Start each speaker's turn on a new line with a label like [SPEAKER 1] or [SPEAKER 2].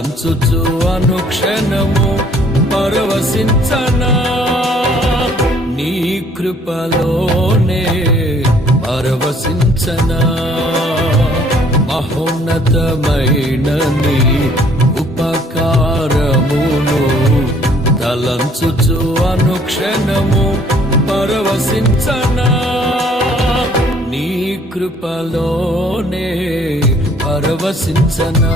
[SPEAKER 1] దంచుచు అనుక్షణము పరవశించనా? నీ కృపలోనే పరవశించనా? మహోన్నతమైన నీ ఉపకారమును తలంచుచు అనుక్షణము పరవశించనా? నీ కృపలోనే పరవశించనా?